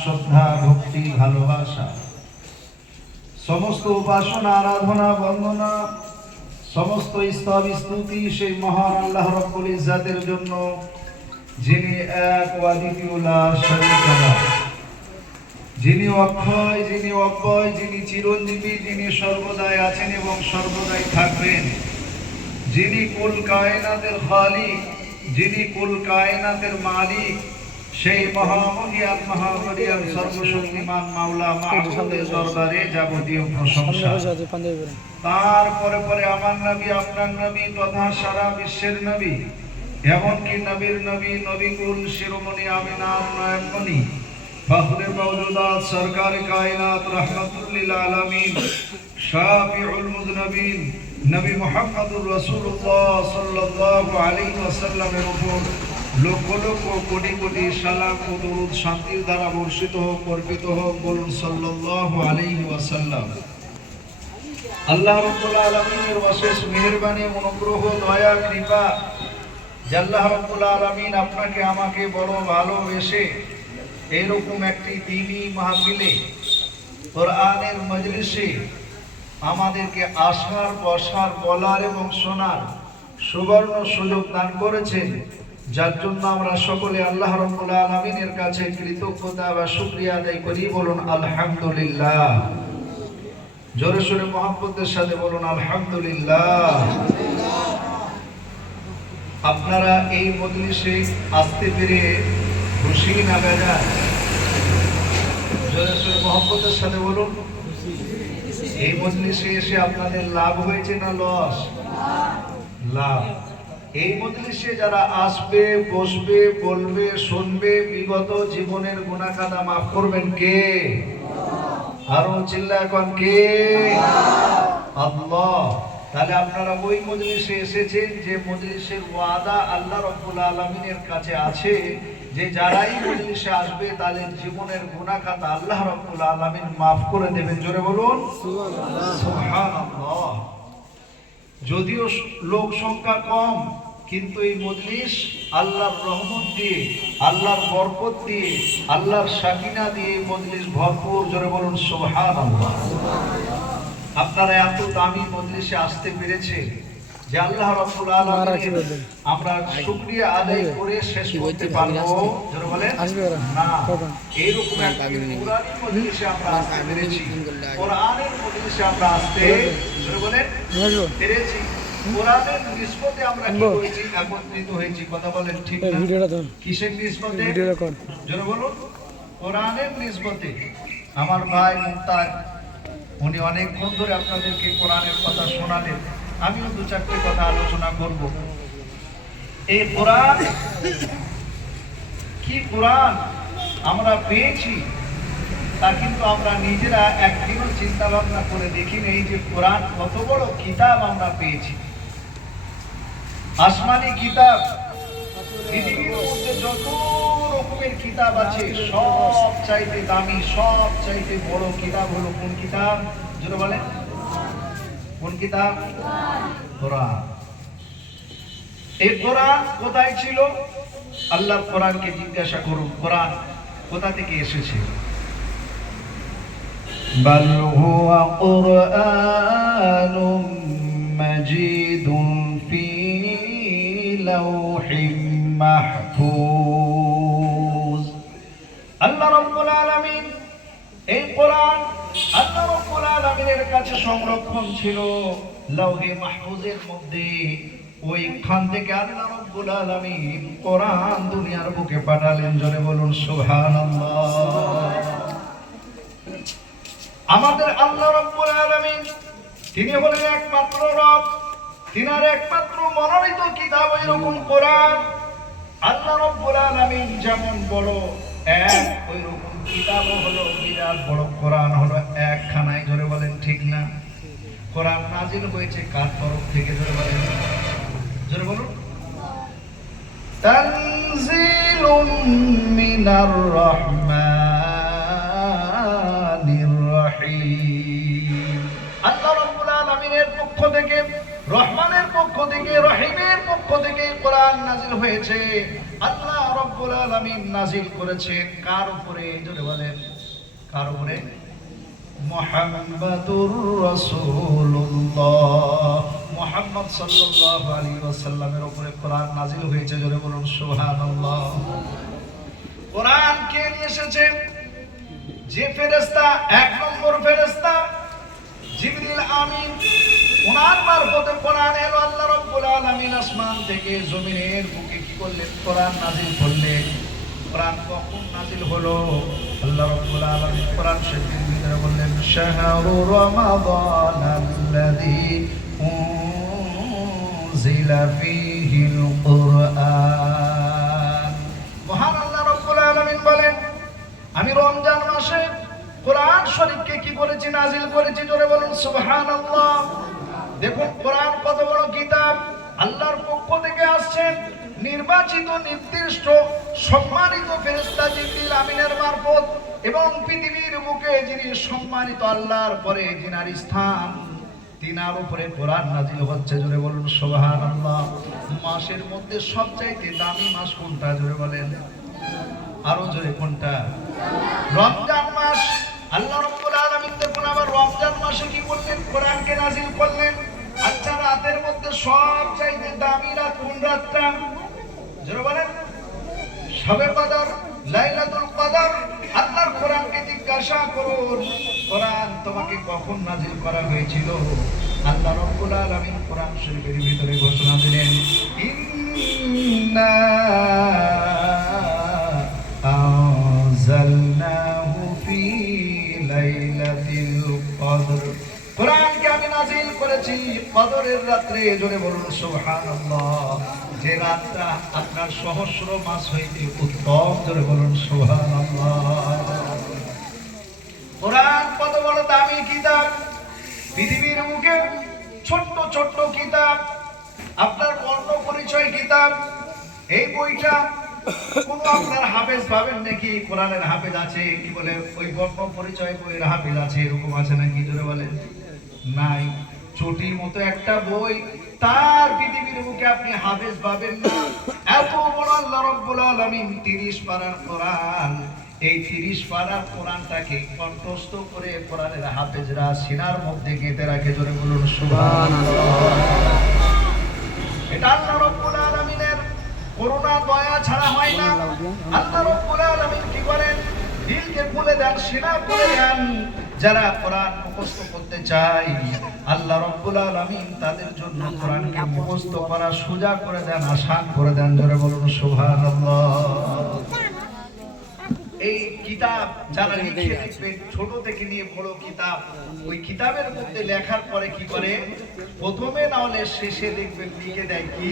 শ্রদ্ধা ভক্তি ভালোবাসা সমস্ত উপাসনা আরাধনা বন্দনা সমস্ত স্তব স্তুতি সেই মহান আল্লাহ রাব্বুল ইজ্জাতের জন্য, যিনি এক ও অদ্বিতীয় লা শারীকা লাহু, যিনি অক্ষয়, যিনি অব্যয়, যিনি চিরঞ্জীবী, যিনি সর্বদাই আছেন এবং সর্বদাই থাকবেন, যিনি কুল কায়নাতের খালিক, যিনি কুল কায়নাতের মালিক, সেই মহামহিয়ান মহাবরিয়ান সর্বশক্তিমান মাওলা মাহবুবের দরবারে যাবতীয় প্রশংসা। তারপরে পরে আমার নবী, আপনার নবী তথা সারা বিশ্বের নবী, এমনকি নবীর নবী, নবীকুল শিরোমণি আমিনার নয়নমণি ফখরে মওজুদাত সরকারে কায়নাত রাহমাতুল লিল আলামিন শাফিউল মুযনবিন নবী মুহাম্মদুর রাসূলুল্লাহ সাল্লাল্লাহু আলাইহি ওয়াসাল্লামের উপর লক্ষ লক্ষ কোটি কোটি সালাম ও দরুদ শান্তির দ্বারা বর্ষিত হোক, অর্পিত হোক। বলুন সাল্লাল্লাহু আলাইহি ওয়াসাল্লাম। আল্লাহ রাব্বুল আলামিনের অশেষ মেহেরবানি, অনুগ্রহ, দয়া, কৃপা যে আল্লাহ রাব্বুল আলামিন আপনাকে আমাকে বড় ভালোবেসে এরকম একটি দ্বীনি মাহফিলে, কোরআনের মজলিসে আমাদেরকে আসার, বসার, বলার এবং শোনার সুবর্ণ সুযোগ দান করেছেন, যার জন্য আমরা সকলে আল্লাহ রাব্বুল আলামিনের কাছে কৃতজ্ঞতা বা শুকরিয়া আদায় করি। বলুন আলহামদুলিল্লাহ। জোরে সোরে মহব্বতের সাথে বলুন আলহামদুলিল্লাহ। আপনারা এই মজলিসে আসতে পেরে খুশি না বেজার? জোরে সোরে মহব্বতের সাথে বলুন। এই মজলিসে এসে আপনাদের লাভ হয়েছে না লস? লাভ। এই মজলিসে যারা আসবে, বসবে, বলবে, শুনবে, বিগত জীবনের গুনাহ খাতা মাফ করবেন কে? আরো চিল্লায় এখন কে? আল্লাহ। তাহলে আপনারা ওই মজলিসে এসেছেন যে মজলিসের ওয়াদা আল্লাহ রাব্বুল আলামিনের কাছে আছে যে যারাই মজলিসে আসবে তাদের জীবনের গুনাহ খাতা আল্লাহ রাব্বুল আলামিন মাফ করে দেবেন। জোরে বলুন সুবহানাল্লাহ। যদিও লোক সংখ্যা কম, কিন্তু এই মজলিস আল্লাহর রহমত দিয়ে, আল্লাহর বরকত দিয়ে, আল্লাহর সাকিনা দিয়ে মজলিস ভরপুর। জোরে বলুন সুবহানাল্লাহ। আপনারা এত দামি মজলিসে আসতে পেরেছে যে আল্লাহ রাব্বুল আলামিন আমরা শুকরিয়া আদায় করে শেষ করতে পারবো? জোরে বলেন না। এইরকম একটা কোরআনের মজলিসে আমরা আসতে পেরেছি, কোরআনের মজলিসে আমরা আসতে, জোরে বলেন, পেরেছি। কোরআনের নিসবতে আমরা কি হয়েছি? একত্রিত হয়েছি। কথা বলেন ঠিক না? কিসের নিসবতে? জোরে বলুন। কোরআনের নিসবতে। আমার ভাই মুমতাজ, উনি অনেকক্ষণ ধরে আপনাদেরকে কোরআনের কথা শোনালেন, আমিও দু চারটে কথা আলোচনা করব। এই কোরআন কি কোরআন আমরা পেয়েছি তা কিন্তু আমরা নিজেরা একদিনও চিন্তা ভাবনা করে দেখিনি। এই যে কোরআন কত বড় কিতাব আমরা পেয়েছি, আসমানি কিতাব। পৃথিবীর মধ্যে যত রকমের কিতাব আছে সব চাইতে দামি, সব চাইতে বড় কিতাব হলো কোন কিতাব? যেটা বলেন কোন কিতাব? কোরআন। এই কোরআন কোথায় ছিল? আল্লাহর কোরআনকে জিজ্ঞাসা করুন, কোরআন কোথা থেকে এসেছে? বাল হুয়া কুরআনুম মাজিদুন ফি লাওহিম মাহফুজ। আল্লাহ রাব্বুল আলামিন এই কোরআন আল্লাহ রাব্বুল আলামিনের কাছে সংরক্ষণ ছিল লাওহে মাহফুজের মধ্যে। ওইখান থেকে আল্লাহ রাব্বুল আলামিন কোরআন দুনিয়ার বুকে পাঠালেন। জোরে বলুন সুবহানাল্লাহ। আমাদের আল্লাহ রাব্বুল আলামিন তিনি হলেন একমাত্র রব, তিনার একমাত্র মনোনীত কিতাব এরকম কোরআন। আল্লাহ রাব্বুল আলামিন যেমন বড় এক, ওই রকম কিতাবও হলো বিরাট বড়। কোরআন হলো একখানায়। জোরে বলেন ঠিক না? কোরআন নাজিল হয়েছে কার তরফ থেকে? জোরে বলেন, জোরে বলুন। তানজিলুম মিনার রহমানির রহিম। আল্লাহ রাব্বুল আলামিনের পক্ষ থেকে, রহমানের পক্ষ থেকে, রহিমের পক্ষ থেকে কোরআন নাজিল হয়েছে। আল্লাহ রাব্বুল আলামিন নাজিল করেছেন কার উপরে? জোরে বলেন, কার উপরে? মুহাম্মাদুর রাসূলুল্লাহ, মুহাম্মদ সাল্লাল্লাহু আলাইহি ওয়াসাল্লামের উপরে কোরআন নাজিল হয়েছে। জোরে বলুন সুবহানাল্লাহ। কোরআন কে নিয়ে এসেছে? যে ফেরেশতা, এক নম্বর ফেরেশতা জিবরিল আমিন, ওনার মারফতে কোরআন এলো। আল্লাহ রাব্বুল আলামিন আসমান থেকে জমিনের বুকে কি করলেন? কোরআন নাজিল করলেন। কোরআন কখন নাজিল হলো? আল্লাহ রাব্বুল আলামিন কোরআন শরীফের ভিতরে বললেন, শাহরু রমাদানাল্লাযী উনজিলা ফীহিল কুরআন। মহান আল্লাহ রাব্বুল আলামিন বলেন, আমি রমজান মাসে কোরআন শরীফকে কি করেছি? নাজিল করেছি। জোরে বলুন সুবহানাল্লাহ। দেখুন কোরআন কত বড় কিতাব, আল্লাহর পক্ষ থেকে আসছেন নির্বাচিত, নির্দিষ্ট, সম্মানিত ফেরেশতা জিবরিল আমিনের মারফত, এবং পৃথিবীর বুকে যিনি সম্মানিত, আল্লাহর পরে যিনার স্থান, তিনার উপরে কোরআন নাজিল হচ্ছে। জোরে বলুন সুবহানাল্লাহ। মাসের মধ্যে সবচাইতে দামি মাস কোনটা? জোরে বলেন, আরো জোরে, কোনটা? রমজান মাস। আল্লাহ রাব্বুল আলামিন দেখুন আবার রমজান মাসে কি করলেন? কোরআনকে নাজিল করলেন। আচ্ছা, রাতের মধ্যে সবচাইতে দামি রাত কোন রাতটা? জোরে বলেন। শবে কদর, লাইলাতুল কদর। আল্লাহর কোরআনকে জিজ্ঞাসা করুন, কোরআন তোমাকে কখন নাজিল করা হয়েছিল? আল্লাহ রাব্বুল আলামিন কোরআন শরীফের ভিতরে ঘোষণা দিলেন, ইন্না আনজালনাহু ফি লাইলাতিল কদর। কোরআনকে আমি নাজিল করেছি কদরের রাত্রে। জোরে বলুন সুবহানাল্লাহ। যে রাতটা আপনার সহস্র মাস হইতে উত্তম। জোরে বলুন সুবহানাল্লাহ। কোরআন কত বড় দামি কিতাব, পৃথিবীর মুখে ছোট্ট ছোট্ট কিতাব, আপনার বর্ণ পরিচয় কিতাব। এই বইটা কোন আপনার হাফেজ পাবেন নাকি? কোরআনের হাফেজ আছে কি বলে ওই বর্ণ পরিচয় বইয়ের হাফেজ আছে, এরকম আছে নাকি? জোরে বলেন, নাই। চটির মতো একটা বই, তার পৃথিবীর মুখে আপনি হাফেজ পাবেন না। এত বড় আল্লাহ রাব্বুল আলামিন 30 পারার কোরআন, এই 30 পারার কোরআনটাকে কণ্ঠস্থ করে কোরআনের হাফেজরা সিনার মধ্যে গেঁথে রাখে। জোরে বলুন সুবহানাল্লাহ। এটা আল্লাহ রাব্বুল আলামিনের করুণা, দয়া ছাড়া হয় না। আল্লাহ রাব্বুল আলামিন কি করেন? দিলকে খুলে দেন, সিনা খুলে দেন। যারা কোরআন মুখস্থ করতে চায়, আল্লাহ রাব্বুল আলামিন তাদের জন্য কোরআনকে মুখস্থ করা সোজা করে দেন, আসান করে দেন। জোরে বলুন সুবহানাল্লাহ। এই কিতাব যারা লিখে লিখবেন, ছোট থেকে নিয়ে বড় কিতাব, ওই কিতাবের মধ্যে লেখার পরে কি করে? প্রথমে না হলে শেষে দেখবেন লিখে দেয় কি?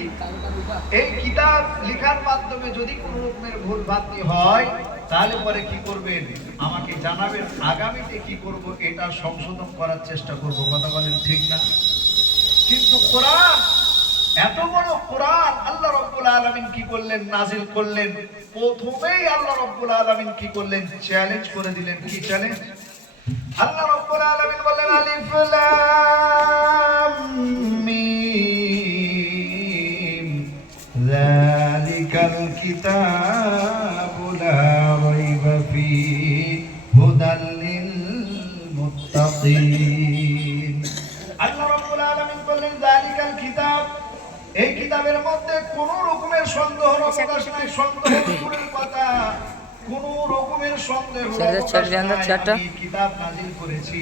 এই কিতাব লেখার মাধ্যমে যদি কোনো রকমের ভুল ভ্রান্তি হয়, তাহলে পরে কি করবেন? আমাকে জানাবেন, আগামীতে কি করব এটা সংশোধন করার চেষ্টা করব। কথা বলেন ঠিক না? কিন্তু কোরআন, এত বড় কোরআন আল্লাহ রাব্বুল আলামিন কি করলেন? নাজিল করলেন। প্রথমেই আল্লাহ রাব্বুল আলামিন কি করলেন? চ্যালেঞ্জ করে দিলেন। কি চ্যালেঞ্জ? আল্লাহ রাব্বুল আলামিন বললেন, আলিফ লাম মিম যালিকাল কিতাবু লা রাইবা ফীহি হুদাল লিল মুত্তাকিন। আল্লাহ রাব্বুল আলামিন বললেন, যালিকাল কিতাব, এই কিতাবের মধ্যে কোন রকমের সন্দেহ অবকাশ নাই। সন্দেহের কথা, কোন রকমের সন্দেহ অবকাশ নাই। কিতাব নাজিল করেছি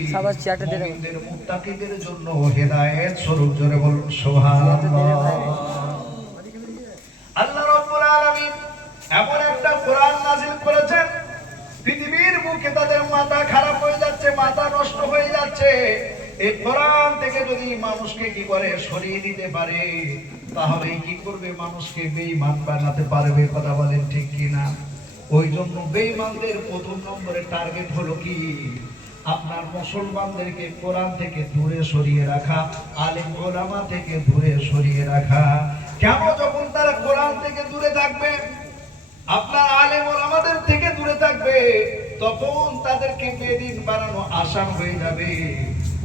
মুমিনদের, মুত্তাকিদের জন্য হেদায়েত স্বরূপ। জোরে বলুন সুবহানাল্লাহ। আল্লাহ রাব্বুল আলামিন এমন একটা কোরআন নাজিল করেছেন, পৃথিবীর বুকে তাদের মাথা খারাপ হয়ে যাচ্ছে, মাথা নষ্ট হয়ে যাচ্ছে। এই কোরআন থেকে যদি মানুষকে কি করে? সরিয়ে দিতে পারে, তাহলে কি করবে? মানুষকে বেঈমান বানাতে পারবে। কথা বলেন ঠিক কিনা? ওই জন্য বেঈমানদের প্রথম নম্বরে টার্গেট হলো কি? আপনার মুসলমানদেরকে কোরআন থেকে দূরে সরিয়ে রাখা, আলেম ওলামা থেকে দূরে সরিয়ে রাখা। কেন? যখন তারা কোরআন থেকে দূরে থাকবে, আপনার আলেম ওলামাদের থেকে দূরে থাকবে, তখন তাদেরকে বেদিন বানানো আসান হয়ে যাবে।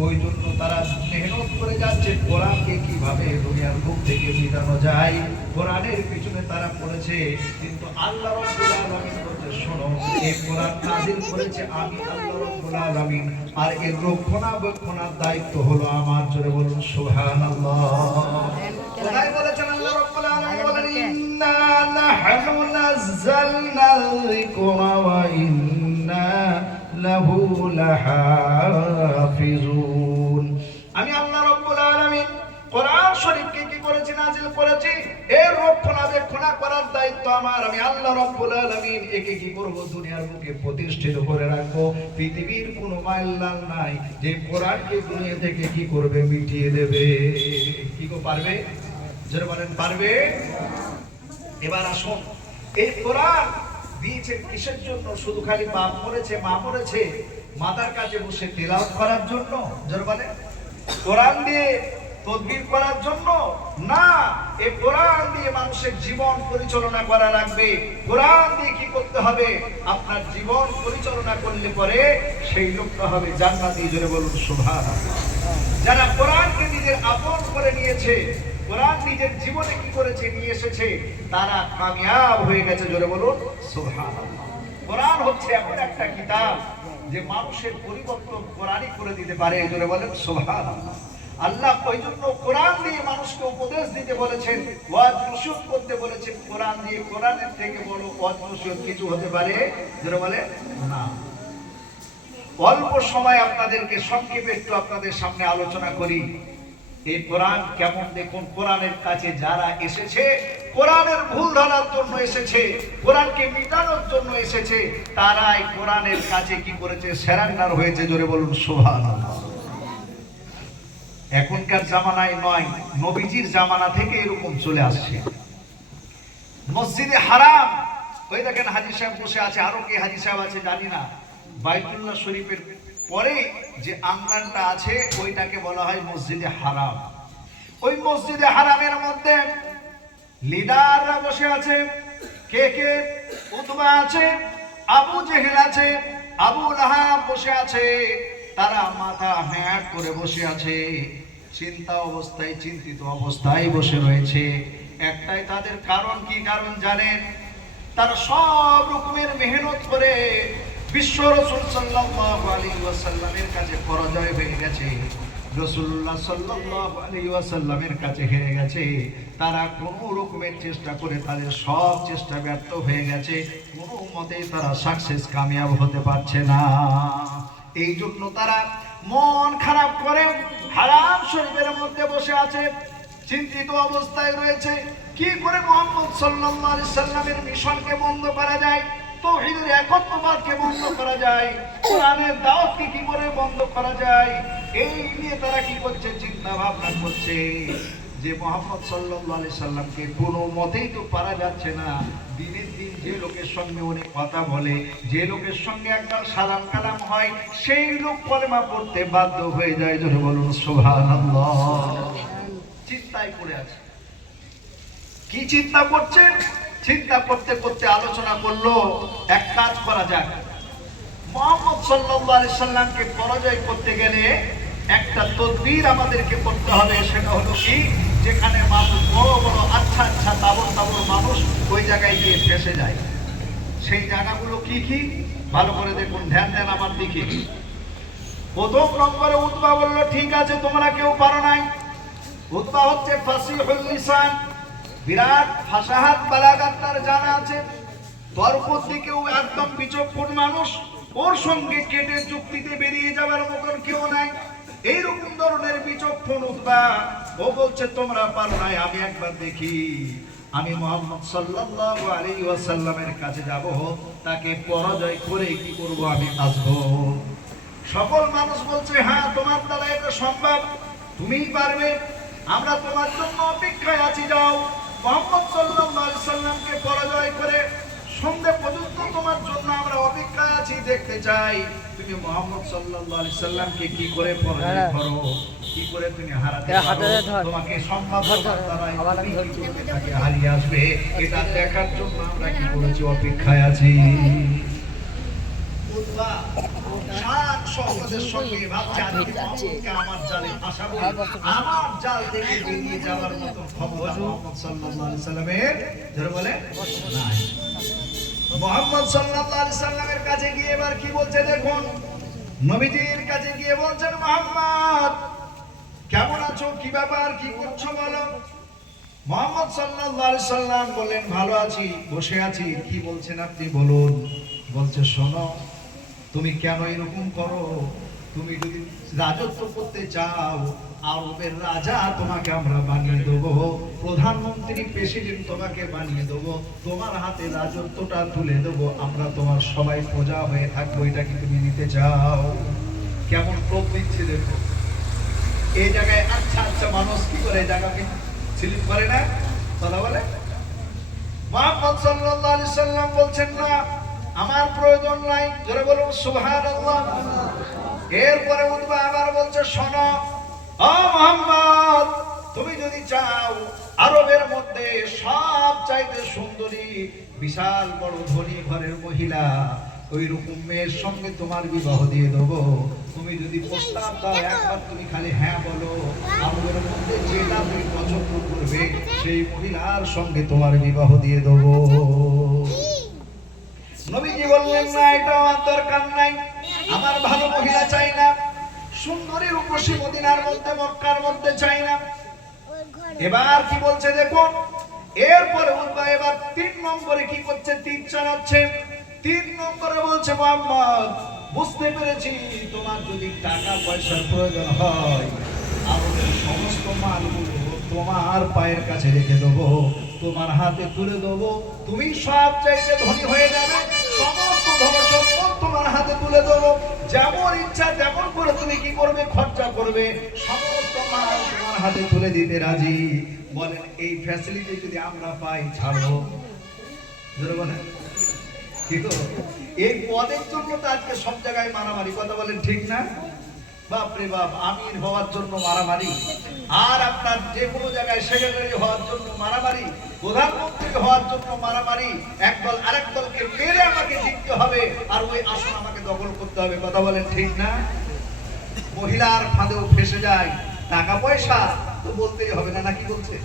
ওই জন্য তারা মেহনত করে যাচ্ছে কোরআনকে কিভাবে দুনিয়ার বুক থেকে মিটানো যায়, কোরআনের পিছনে তারা পড়েছে। কিন্তু আল্লাহ রাব্বুল আলামিন বলছে, শোনো, এই কোরআন নাযিল করেছে আমি আল্লাহ রাব্বুল আলামিন, আর এর রক্ষণাবেক্ষণের দায়িত্ব হলো আমার। জোরে বলুন সুবহানাল্লাহ। কোথায় বলেছেন আল্লাহ রাব্বুল আলামিন? বলেন, ইন্না নাহনু নাযালনাল যিকরা ওয়া ইন্না লাহু লাহাফিজুন। আমি আল্লাহ রাব্বুল আলামিন কোরআন শরীফকে কি করেছি? নাযিল করেছি। এর রক্ষণাবেক্ষণ করার দায়িত্ব আমার। আমি আল্লাহ রাব্বুল আলামিন একে কি করব? দুনিয়ার বুকে প্রতিষ্ঠিত করে রাখবো। পৃথিবীর কোনো মাইল্লাল নাই যে কোরআনকে দুনিয়া থেকে কি করবে? মিটিয়ে দেবে। কি গো, পারবে? যারা বলেন পারবে। এবার আসুন, এই কোরআন দিয়েছে কিসের জন্য? শুধু খালি বাপ মরেছে, মা মরেছে, মাতার কাছে বসে তেলাওয়াত করার জন্য? যারা বলেন কোরআন দিয়ে তদবির করার জন্য না, এই কোরআন দিয়ে মানুষের জীবন পরিচালনা করা লাগবে। কোরআন দিয়ে কি করতে হবে? আপনার জীবন পরিচালনা করলে পরে সেই লোকটা হবে জান্নাতি। জোরে বলুন সুবহানাল্লাহ। যারা কোরআনকে নিজের আপন করে নিয়েছে, কোরআন নিজের জীবনে কি করেছে? নিয়ে এসেছে, তারা কামিয়াব হয়ে গেছে। জোরে বলুন সুবহানাল্লাহ। কোরআন হচ্ছে এমন একটা কিতাব যে মানুষের পরিবর্তন কোরআনই করে দিতে পারে। জোরে বলেন সুবহানাল্লাহ। আল্লাহ ওই জন্য কোরআন দিয়ে মানুষকে উপদেশ দিতে বলেছেন, ওয়াজ নসিহত করতে বলেছেন। কোরআন দিয়ে, কোরআনের থেকে বড় ওয়াজ নসিহত কিছু হতে পারে? যারা বলে না। অল্প সময় আপনাদেরকে সংক্ষেপে একটু আপনাদের সামনে আলোচনা করি। এই কোরআন কেমন দেখুন। কোরআনের কাছে যারা এসেছে, কোরআনের ভুল ধরার জন্য এসেছে, কোরআনকে মিটানোর জন্য এসেছে, তারাই কোরআনের কাছে কি করেছে? সারেন্ডার হয়েছে। জোরে বলুন সুবহানাল্লাহ। এখনকার জামানায় নয়, নবীজির জামানা থেকে এরকম চলে আসছে। মসজিদে হারাম, ওই দেখেন হাজী সাহেব বসে আছে, আরো কে হাজী সাহেব আছে জানি না। বাইতুল্লাহ শরীফের পরে যে আঙ্গনটা আছে ওইটাকে বলা হয় মসজিদে হারাম। ওই মসজিদে হারামের মধ্যে লিডাররা বসে আছে। কে কে? উতবা আছে, আবু জেহেল আছে, আবু লাহাব বসে আছে। তারা মাথা হ্যাট করে বসে আছে, চিন্তা অবস্থায়, চিন্তিত অবস্থায় বসে রয়েছে। একটাই তাদের কারণ। কি কারণ জানেন? তারা সব রকমের মেহনত করে বিশ্ব রাসূল সাল্লাল্লাহু আলাইহি ওয়াসাল্লামের কাছে পরাজয় হয়ে গেছে, রাসূলুল্লাহ সাল্লাল্লাহু আলাইহি ওয়াসাল্লামের কাছে হেরে গেছে। তারা কোনো রকমের চেষ্টা করে তাদের সব চেষ্টা ব্যর্থ হয়ে গেছে। কোনো মতেই তারা সাকসেস, কামিয়াব হতে পারছে না। এই জন্য তারা মন খারাপ করে হারাম শরীফের মধ্যে বসে আছে, চিন্তিত অবস্থায় রয়েছে। কি করে মুহাম্মদ সাল্লাল্লাহু আলাইহি সাল্লামের মিশনকে বন্ধ করা যায়, তাওহীদের একত্ববাদকে বন্ধ করা যায়, কোরআনের দাওয়াতকে কি করে বন্ধ করা যায়, এই নিয়ে তারা কি করছে? চিন্তা ভাবনা করছে যে মুহাম্মদ সাল্লাল্লাহু আলাইহি সাল্লামকে কোনো মতেই তো পারা যাচ্ছে না। দিনের দিন যে লোকের সঙ্গে উনি কথা বলে, যে লোকের সঙ্গে একবার সালাম কালাম হয়, সেই লোক কলেমা পড়তে বাধ্য হয়ে যায়। জোরে বলুন সুবহানাল্লাহ। চিন্তায় পড়ে আছে। কি চিন্তা করছে? চিন্তা করতে করতে আলোচনা করলো, এক কাজ করা যাক, মুহাম্মদ সাল্লাল্লাহু আলাইহি সাল্লামকে পরাজয় করতে গেলে একটা তদবির আমাদেরকে করতে হবে। সেটা হলো কি? যেখানে মানুষ বড় বড় আচ্ছা আচ্ছা তাবড় তাবড় মানুষ ওই জায়গায় গিয়ে ফেসে যায়, সেই জায়গাগুলো কি কি? ভালো করে দেখুন, ধ্যান দেন আমার দিকে। প্রথম নম্বরে উতবা বলল, ঠিক আছে, তোমরা কেউ পারো নাই। উতবা হচ্ছে ফাসিহুল লিসান, বিরাট ফাসাহাত বালাগাত তার জানা আছে। তর্ক দিকেও একদম বিচক্ষণ মানুষ, ওর সঙ্গে কেটে যুক্তিতে বেরিয়ে যাওয়ার মতন কেউ নাই। এইরকম ধরনের বিচক্ষণ উতবা। ও বলছে তোমরা পারো নাই, আমি একবার দেখি। আমি মুহাম্মদ সাল্লাল্লাহু আলাইহি ওয়াসাল্লামের কাছে যাব, তাকে পরাজয় করে কি করব? আমি আসব। সকল মানুষ বলছে হ্যাঁ, তোমার দ্বারা এটা সম্ভব, তুমিই পারবে, আমরা তোমার জন্য অপেক্ষায় আছি। যাও, মুহাম্মদ সাল্লাল্লাহু আলাইহি সাল্লামকে পরাজয় করে সন্ধ্যা পর্যন্ত তোমার জন্য আমরা অপেক্ষায় আছি, দেখতে চাই তুমি মুহাম্মদ সাল্লাল্লাহু আলাইহি সাল্লামকে কি করে পরাজয় করো, কি করে তুমি হারাতে পারো। তোমাকে সম্ভব দ্বারা তাকে হারিয়ে আসবে, এটা দেখার জন্য আমরা কি করেছি? অপেক্ষায় আছি। সহজের সঙ্গে ভাবছে আজকে মুহাম্মদকে আমার জালে ফাঁসাবো, আমার জাল থেকে বেরিয়ে যাওয়ার মতো ক্ষমতা মুহাম্মদ সাল্লাল্লাহু আলাইহি সাল্লামের ধরে বলে নাই। মুহাম্মদ সাল্লাল্লাহু আলাইহি সাল্লামের কাছে গিয়ে এবার কি বলছে দেখুন, নবীজির কাছে গিয়ে বলছেন, মুহাম্মদ কেমন আছো, কি ব্যাপার, কি করছো বলো। মুহাম্মদ সাল্লাল্লাহু আলাইহি সাল্লাম বললেন, ভালো আছি, বসে আছি। কি বলছেন আপনি বলুন। বলছে, শোনো, তুমি কেন এরকম করো? তুমি যদি রাজত্ব করতে চাও, আরবের রাজা তোমাকে আমরা বানিয়ে দেবো, প্রধানমন্ত্রী প্রেসিডেন্ট তোমাকে বানিয়ে দেবো, তোমার হাতে রাজত্বটা তুলে দেবো, আমরা তোমার সবাই প্রজা হয়ে থাকবো, এটা কি তুমি নিতে চাও? কেমন প্রোপ দিচ্ছে দেখো। এই জায়গায় আচ্ছা আচ্ছা মানুষ কি করে জায়গাকে স্লিপ করে না, কথা বলে। মুহাম্মদ সাল্লাল্লাহু আলাইহি সাল্লাম বলছেন, না আমার প্রয়োজন নাই, জোরে বলুন সুবহানাল্লাহ। এরপরে উতবা আবার বলছে, শোনো ও মুহাম্মদ, তুমি যদি চাও আরবের মধ্যে সবচাইতে সুন্দরী বিশাল বড় ধনী ঘরের মহিলা, ওই রকম মেয়ের সঙ্গে তোমার বিবাহ দিয়ে দেবো। তুমি যদি প্রস্তাব দাও, একবার তুমি খালি হ্যাঁ বলো, আরবের মধ্যে যেটা তুমি পছন্দ করবে সেই মহিলার সঙ্গে তোমার বিবাহ দিয়ে দেবো। নবীজি বললেন, না এটা আমার দরকার নাই, আমার ভালো মহিলা চাই না, সুন্দরী রূপসী মদিনার মধ্যে মক্কার মধ্যে চাই না। এবার কি বলছে দেখুন, এরপরে উতবা এবার 3 নম্বরে কি করছে, তীর চালাচ্ছে। 3 নম্বরে বলছে, মুহাম্মদ বুঝতে পেরেছি, তোমার যদি টাকা পয়সার প্রয়োজন হয়, আরবের সমস্ত মালগুলো তোমার পায়ের কাছে রেখে দেবো, তোমার হাতে তুলে দেবো, তুমি সব চাইতে ধনী হয়ে যাবে, সমস্ত ধনসম্পদ তোমার হাতে তুলে দেবো, যেমন ইচ্ছা তেমন করে তুমি কি করবে, খরচা করবে, সমস্ত মাল তোমার হাতে তুলে দিতে রাজি। বলেন এই ফ্যাসিলিটি যদি আমরা পাই, ছাড়বো? বলেন কি করবো? এই পদের জন্য তো আজকে সব জায়গায় মারামারি, কথা বলেন ঠিক না? বাপরে বাপ, আমির হওয়ার জন্য মারামারি, আর আপনার যে কোনো জায়গায় সেক্রেটারি হওয়ার জন্য মারামারি, প্রধানমন্ত্রী হওয়ার জন্য মারামারি, একদল আরেক দলকে মেরে আমাকে জিততে হবে, আর ওই আসন আমাকে দখল করতে হবে, কথা বলেন ঠিক না? মহিলার ফাঁদেও ফেসে যায়, টাকা পয়সা তো বলতেই হবে না, নাকি বলছে?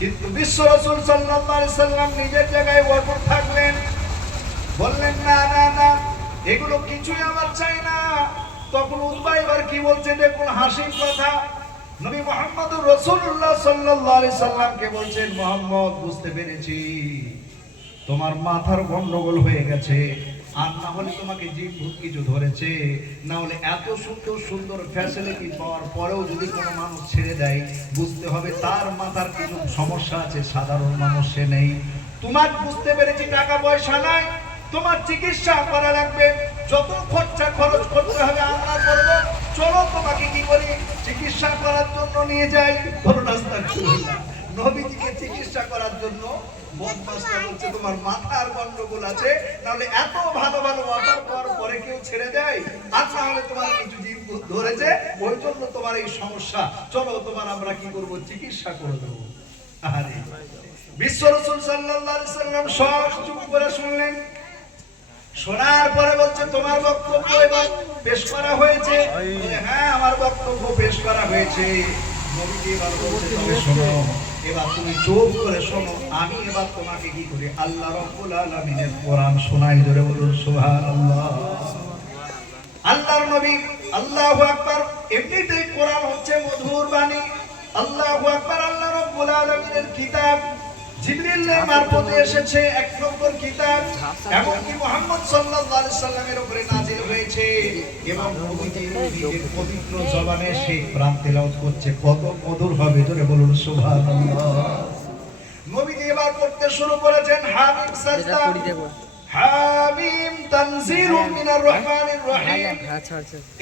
কিন্তু বিশ্ব রাসূল সাল্লাল্লাহু আলাইহি সাল্লাম নিজের জায়গায় অটল থাকলেন, বললেন, না না না, এগুলো কিছুই আমার চাই না। তখন উতবা এবার কি বলছে দেখুন, হাসির কথা। নবী মুহাম্মদুর রাসূলুল্লাহ সাল্লাল্লাহু আলাইহি সাল্লামকে বলছেন, মুহাম্মদ বুঝতে পেরেছি তোমার মাথার গন্ডগোল হয়ে গেছে, আর না হলে তোমাকে জিন ভূত কিছু ধরেছে, না হলে এত সুন্দর সুন্দর ফ্যাসিলিটি পাওয়ার পরেও যদি কোনো মানুষ ছেড়ে দেয়, বুঝতে হবে তার মাথার কিছু সমস্যা আছে, সাধারণ মানুষ সে নেই। তোমার বুঝতে পেরেছি টাকা পয়সা নাই, তোমার চিকিৎসা করা লাগবে, যত খরচা খরচ করতে হবে আমরা করবো, চলো তোমাকে কি করি, চিকিৎসা করার জন্য নিয়ে যাই। নবীজিকে চিকিৎসা করার জন্য বদমাশটা বলছে, তোমার মাথার গন্ডগোল আছে, নাহলে এত ভালো ভালো অফার পাওয়ার পরে কেউ ছেড়ে দেয়, আর না হলে তোমার কিছু জিন ধরেছে, ওই জন্য তোমার এই সমস্যা, চলো তোমার আমরা কি করব, চিকিৎসা করে দেবো। আরে বিশ্ব রাসূল সাল্লাল্লাহু আলাইহি সাল্লাম সব চুপ করে শুনলেন, শোনার পরে বলছে, তোমার বক্তব্য এবার পেশ করা হয়েছে? হ্যাঁ আমার বক্তব্য পেশ করা হয়েছে। নবীজি এবার বলছে, তবে শোনো, এবার তুমি চুপ করে শোনো, আমি এবার তোমাকে কি করি, আল্লাহ রাব্বুল আলামিনের কোরআন শোনাই, জোরে বলুন সুবহানাল্লাহ। আল্লাহর নবী, আল্লাহু আকবার, এমনিতেই কোরআন হচ্ছে মধুর বাণী, আল্লাহু আকবার, আল্লাহ রাব্বুল আলামিনের কিতাব, জিবরিলের মারফতে এসেছে, এক নম্বর কিতাব, এমনকি মুহাম্মদ সাল্লাল্লাহু আলাইহি সাল্লামের উপরে নাযিল হয়েছে, এবং নবীজি নিজের পবিত্র জবানে সেই কোরআন তেলাওয়াত করছে, কত মধুর হবে, জোরে বলুন সুবহানাল্লাহ। নবীজি এবার পড়তে শুরু করেছেন, হামিম সাজদা, হামিম তানজিলুম মিনার রহমানির রহিম।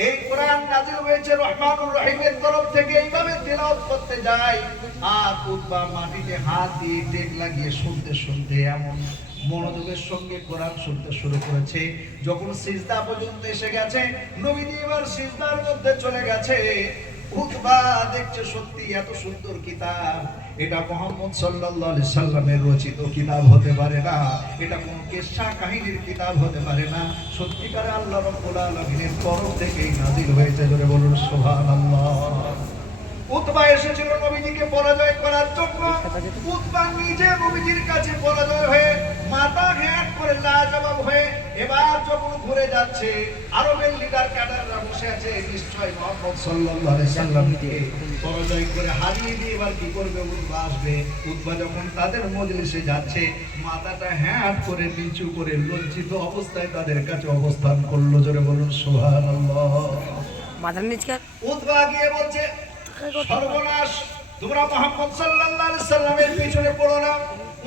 এই কোরআন নাযিল হয়েছে রহমানুর রহিমের তরফ থেকে, এইভাবে তেলাওয়াত করতে যায়, আর উতবা মাটিতে হাত দিয়ে টেক লাগিয়ে শুনতে শুনতে এমন মনোযোগের সঙ্গে কোরআন শুনতে শুরু করেছে, যখন সিজদা পর্যন্ত এসে গেছে, নবীজি এবার সিজদার মধ্যে চলে গেছে। উতবা দেখছে সত্যি এত সুন্দর কিতাব, এটা মুহাম্মদ সাল্লাল্লাহু আলাইহি সাল্লামের রচিত কিতাব হতে পারে না, এটা কোনো কিসসা কাহিনীর কিতাব হতে পারে না, সত্যিকারে আল্লাহ রাব্বুল আলামিনের তরফ থেকেই নাযিল হয়েছে। জোরে বলুন সুবহানাল্লাহ। উতবা এসেছিল নবীজিকে পরাজয় করার জন্য। উতবা নিজে নবীজির কাছে পরাজয় হয়ে মাথা হ্যাট করে লাজবাব হয়ে এবার যখন ঘুরে যাচ্ছে, আরবের লিডার ক্যাডাররা বসে আছে, নিশ্চয় মুহাম্মদ সাল্লাল্লাহু আলাইহি সাল্লামকে পরাজয় করে হারিয়ে দিয়ে এবার কি করবে, উতবা আসবে। উতবা যখন তাদের মজলিসে যাচ্ছে, মাথাটা হ্যাট করে নিচু করে লজ্জিত অবস্থায় তাদের কাছে অবস্থান করলো। জোরে বলুন সুবহানাল্লাহ। মাথার নিচে উতবা গিয়ে বলছে, সর্বনাশ, তোমরা মুহাম্মদ সাল্লাল্লাহু আলাইহি সাল্লামের পিছনে পড়ো না।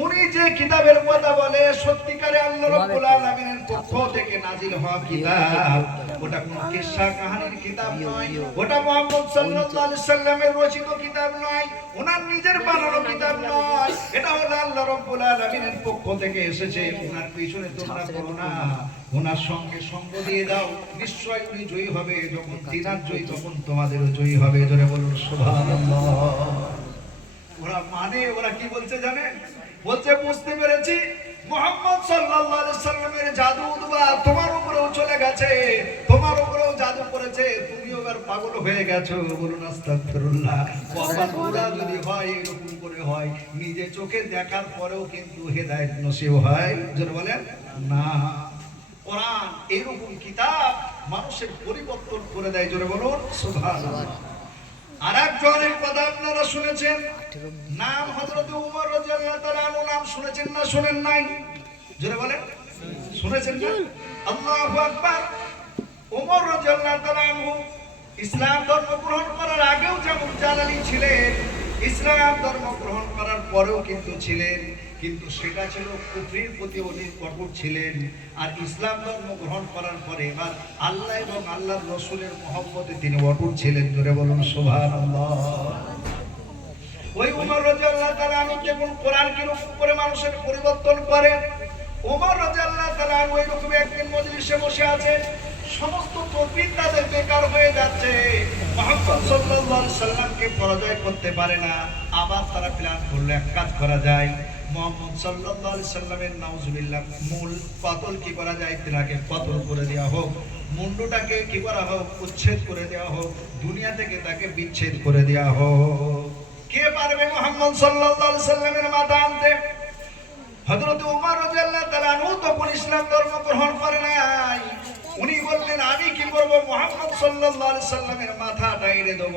উনি যে কিতাবের কথা বলে সত্যিকারে আল্লাহ রাব্বুল আলামিনের পক্ষ থেকে নাযিল হওয়া কিতাব, ওটা কোনো কিসসা কাহিনীর কিতাব নয়, ওটা মুহাম্মদ সাল্লাল্লাহু আলাইহি সাল্লামের রচিত কিতাব নয়, ওনার নিজের বানানো কিতাব নয়, এটা হলো আল্লাহ রাব্বুল আলামিনের পক্ষ থেকে এসেছে। ওনার পিছনে তোমরা পড়ো না, ওনার সঙ্গে সঙ্গ দিয়ে দাও, নিশ্চয় উনি জয়ী হবে। যখন তিনার জয়ী তখন তোমাদেরও জয়ী হবে। জোরে বলুন সুবহানাল্লাহ। ওরা কি বলছে জানেন? বলছে, বুঝতে পেরেছি মুহাম্মদ সাল্লাল্লাহু আলাইহি সাল্লামের জাদু উতবা তোমার উপরেও চলে গেছে, তোমার উপরেও জাদু করেছে, তুমিও এবার পাগল হয়ে গেছো। বলুন আস্তাগফিরুল্লাহ। কথা পুরা যদি হয় এরকম করে হয়, নিজে চোখে দেখার পরেও কিন্তু হেদায়েত নসিব হয়। জোরে বলেন না। কোরআন এরকম কিতাব মানুষের পরিবর্তন করে দেয়। জোরে বলুন সুবহানাল্লাহ। আরেকজনের কথা আপনারা শুনেছেন, নাম হযরত ওমর রাদিয়াল্লাহু তাআলা আনহু। নাম শুনেছেন না শুনেন নাই? জোরে বলেন, শুনেছেন না? আল্লাহু আকবার। ওমর রাদিয়াল্লাহু তাআলা আনহু ইসলাম ধর্ম গ্রহণ করার আগেও যেমন জালালি ছিলেন, ইসলাম ধর্ম গ্রহণ করার পরেও কিন্তু ছিলেন, কিন্তু সেটা ছিল কুফরির প্রতি উনি কঠোর ছিলেন। আর ইসলাম ধর্ম গ্রহণ করার পরে এবার আল্লাহ এবং আল্লাহর রাসূলের মহব্বতে তিনি অটুট ছিলেন। জোরে বলুন সুবহানাল্লাহ। ওই ওমর রাদিয়াল্লাহু তাআলা আনহু যখন কোরআন কিরকম করে মানুষের পরিবর্তন করে, ওমর রাদিয়াল্লাহু তাআলা আনহু এরকম একদিন মজলিসে বসে আছে, সমস্ত তদবির তাদের বেকার হয়ে যাচ্ছে, মুহাম্মদ সাল্লাল্লাহু আলাইহি সাল্লামকে পরাজয় করতে পারে না। আবার তারা প্ল্যান করলো, এক কাজ করা যায়, মুহাম্মদ সাল্লাল্লাহু আলাইহি সাল্লামের নাউজুবিল্লাহ মূল পাতল কি করা যায়, তিনাকে কতল করে দেওয়া হোক, মুন্ডটাকে কি করা হোক, উচ্ছেদ করে দেওয়া হোক, দুনিয়া থেকে তাকে বিচ্ছেদ করে দেওয়া হোক। কে পারবে মুহাম্মদ সাল্লাল্লাহু আলাইহি সাল্লামের মাথা আনতে? হযরত ওমর রাদিয়াল্লাহু তাআলা আনহু তখন ইসলাম ধর্ম গ্রহণ করে নাই। উনি বললেন, আমি কি করব, মুহাম্মদ সাল্লাল্লাহু আলাইহি সাল্লামের মাথাটা এনে দেব।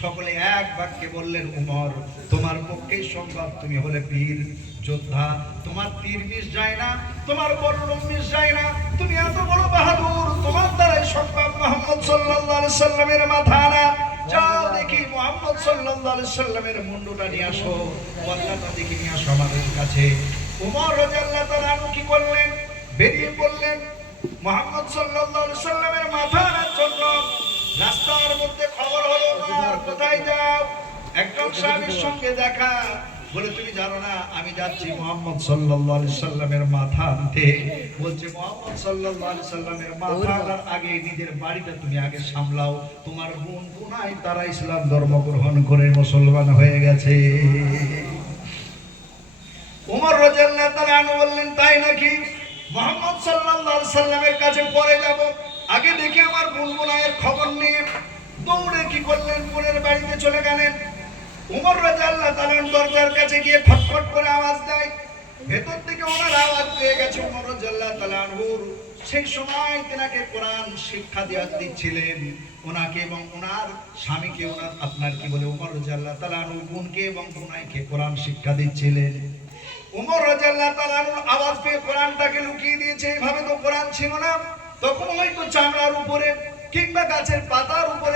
সকলে এক বাক্যে বললেন, ওমর, তোমার পক্ষেই সম্ভব, তুমি হলে বীর যোদ্ধা, তোমার তীর মিস যায় না, তোমার বল্লম মিস যায় না, তুমি এত বড় বাহাদুর, তোমার দ্বারাই সম্ভব মুহাম্মদ সাল্লাল্লাহু আলাইহি সাল্লামের মাথা আনা। যাও দেখি মুহাম্মদ সাল্লাল্লাহু আলাইহি সাল্লামের মুন্ডটা নিয়ে আসো, বল্লাটা দেখি নিয়ে আসো আমাদের কাছে। ওমর রাদিয়াল্লাহু তাআলা আনহু কি করলেন, বেরিয়ে পড়লেন মুহাম্মদ সাল্লাল্লাহু আলাইহি সাল্লামের মাথা আনার জন্য। রাস্তার মধ্যে খবর হলো, ওমর কোথায় যাও? একজন সাহাবীর সঙ্গে দেখা। বলে, তুমি জানো না আমি যাচ্ছি মুহাম্মদ সাল্লাল্লাহু আলাইহি সাল্লামের মাথা আনতে। বলছে, মুহাম্মদ সাল্লাল্লাহু আলাইহি সাল্লামের মাথা আনার আগে নিজের বাড়িটা তুমি আগে সামলাও, তোমার বোন বোনাই তারা ইসলাম ধর্ম গ্রহণ করে মুসলমান হয়ে গেছে। ওমর রাদিয়াল্লাহু তাআলা আনহু বললেন, তাই নাকি? মুহাম্মদ সাল্লাল্লাহু আলাইহি সাল্লামের কাছে পরে যাব, আগে দেখি আমার বোন বোনাইয়ের খবর নিয়ে। দৌড়ে কি করলেন, বোনের বাড়িতে চলে গেলেন। ওমর রাদিয়াল্লাহু তাআলা দরজার কাছে গিয়ে খটখট করে আওয়াজ দেয়। ভেতর থেকে ওনার আওয়াজ পেয়ে গেছে ওমর রাদিয়াল্লাহু তাআলা আনহুর। সেই সময় তেনাকে কোরআন শিক্ষা দিচ্ছিলেন, ওনাকে এবং ওনার স্বামীকে, ওনার আপনার কি বলে ওমর রাদিয়াল্লাহু তাআলা আনহু বোনকে এবং বোনাইকে কোরআন শিক্ষা দিচ্ছিলেন। ওমর রাদিয়াল্লাহু তাআলা আনহু আওয়াজ পেয়ে কোরআনটাকে লুকিয়ে দিয়েছে। এইভাবে তো কোরআন ছিল না, তখন হয়তো চামড়ার উপরে কিংবা গাছের পাতার উপরে